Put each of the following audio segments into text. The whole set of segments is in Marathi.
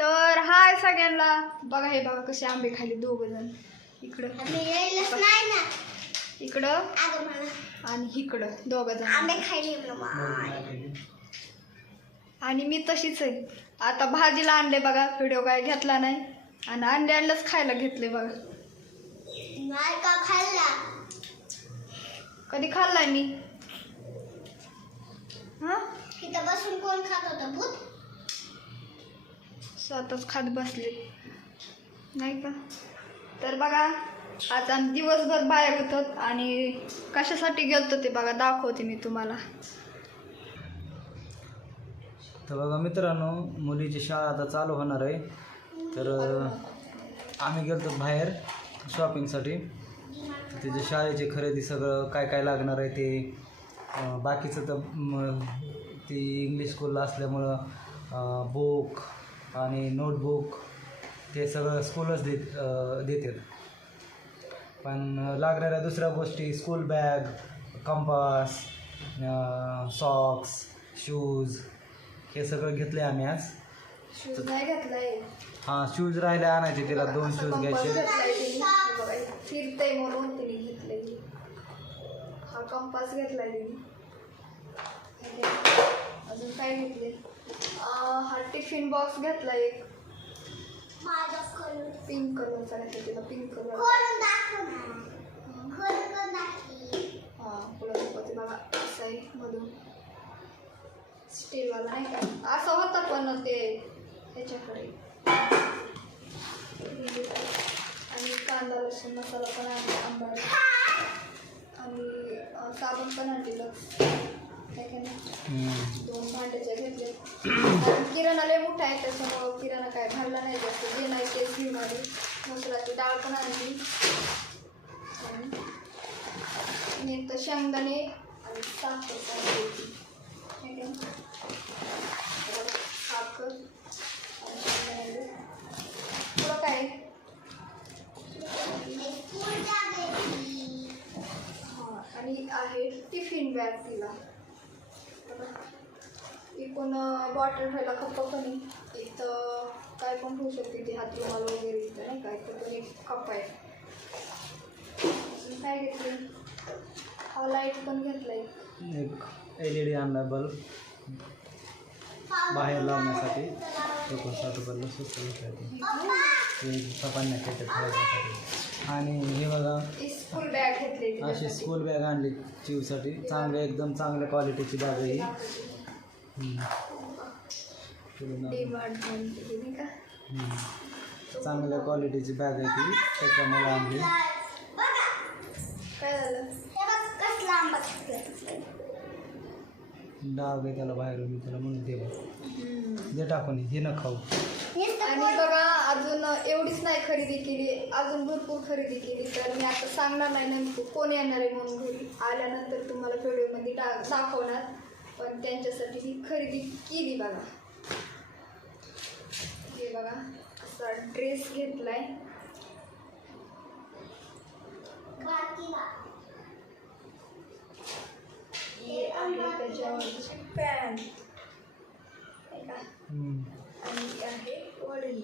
तर हाय सगळ्यांना. बघा हे बघा कसे आंबे खाली दोघ जण. इकडं इकडं आणि इकडं दोघ जण आंबे खायले. आणि मी तशीच आहे. आता भाजीला आणले बघा, व्हिडिओ काय घेतला नाही आणि आणलेच खायला घेतले बघा. नाही का खाल्ला? कधी खाल्लाय मी? हा इथं बसून कोण खात होतं? भूत स्वतःच खात बसले नाही का. तर बघा आज आम्ही दिवसभर बाहेर होतो आणि कशासाठी गेलतो ते बघा दाखवते मी तुम्हाला. तर बघा मित्रांनो, मुलीची शाळा आता चालू होणार आहे. तर आम्ही गेलतो बाहेर शॉपिंगसाठी. त्याच्या शाळेची खरेदी सगळं काय काय लागणार आहे ते. बाकीचं तर ती इंग्लिश स्कूलला असल्यामुळं बुक आणि नोटबुक ते सगळं स्कूलच देतात. पण लागणाऱ्या दुसऱ्या गोष्टी school bag, compass, socks, shoes हे सगळं घेतले आम्ही आज. शूज नाही घेतलाय. हां शूज राहिले आणायचे, तिला 2 शूज घ्यायचे. फिरतय म्हणून तिने घेतले. हा कंपास घेतलाय तिने. अजून काय घेतले? हा टिफिन बॉक्स घेतला एक पिंक कलरचा घेतला तिला. पिंक कलर हां पुढे बघा असं आहे मधून स्टीलवाला नाही का. असं होतं पण ते ह्याच्याकडे. आणि कांदा लसूण मसाला पण आणला आंबा आणि साबण पण आणलेलं. 2 भांड्याच्या घेतले. आणि किराणा लय मोठा आहे त्याच्यामुळं किराणा काय घालला नाही जास्त. जे नाही तेच घेऊन आले. मसाल्याची डाळ पण आणली आणि एक तर शेंगदाणे आणि साखर पण आणली. साखर आणि शेंगदाणे पुढं काय हां आणि आहे टिफिन बॅग तिला. इकडून बॉटल ठेवायला कप्पा पण आहे. इथं काय पण ठेवू शकते ती हात रुमाल वगैरे. इथं नाही का इथं पण एक कप्पा आहे. काय घेतले? हा लाईट पण घेतलाय. एक LED आणला बल्ब बाहेर लावण्यासाठी. तो पण 60 रुपयाला स्वस्त ठेवायसाठी. आणि हे बघा स्कूल बॅग घेतली. अशी स्कूल बॅग आणली चिवसाठी. चांगले एकदम चांगल्या क्वालिटीची बॅग आहे ही. चांगल्या क्वालिटीची बॅग आहे ती, त्याच्यामुळे आणली. काय झालं? डाग आहे त्याला बाहेरून, त्याला म्हणून दे टाकून हे न खाऊ. आणि बघा अजून एवढीच नाही खरेदी केली, अजून भरपूर खरेदी केली. तर मी आता सांगणार नाही नेमकं कोण येणार आहे म्हणून. घरी आल्यानंतर तुम्हाला व्हिडिओमध्ये दाखवणार. पण त्यांच्यासाठी ही खरेदी केली बघा. हे बघा असा ड्रेस घेतलाय. हे आहे त्याच्यावर पॅन्ट आणि आहे वडी.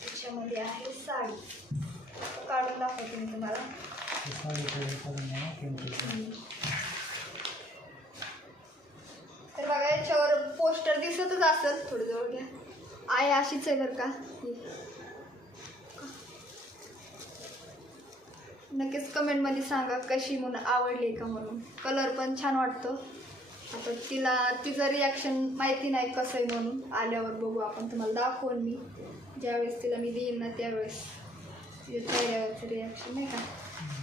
त्याच्यामध्ये आहे साडी. काढून दाखवते मी तुम्हाला. तर बघा याच्यावर पोस्टर दिसतच असेल. थोडं जवळ घ्या. आहे अशीच आहे बरं का. नक्कीच कमेंटमध्ये सांगा कशी म्हणून आवडली का म्हणून. कलर पण छान वाटतो. आता तिचं रिॲक्शन माहिती नाही कसं आहे म्हणून. आल्यावर बघू आपण. तुम्हाला दाखवून मी ज्यावेळेस तिला मी देईन ना त्यावेळेस तिच्या चेहऱ्यावरचं रिॲक्शन नाही का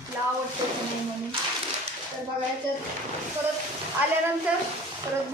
तिला आवडतं की नाही म्हणून. तर बघा याच्यात परत आल्यानंतर परत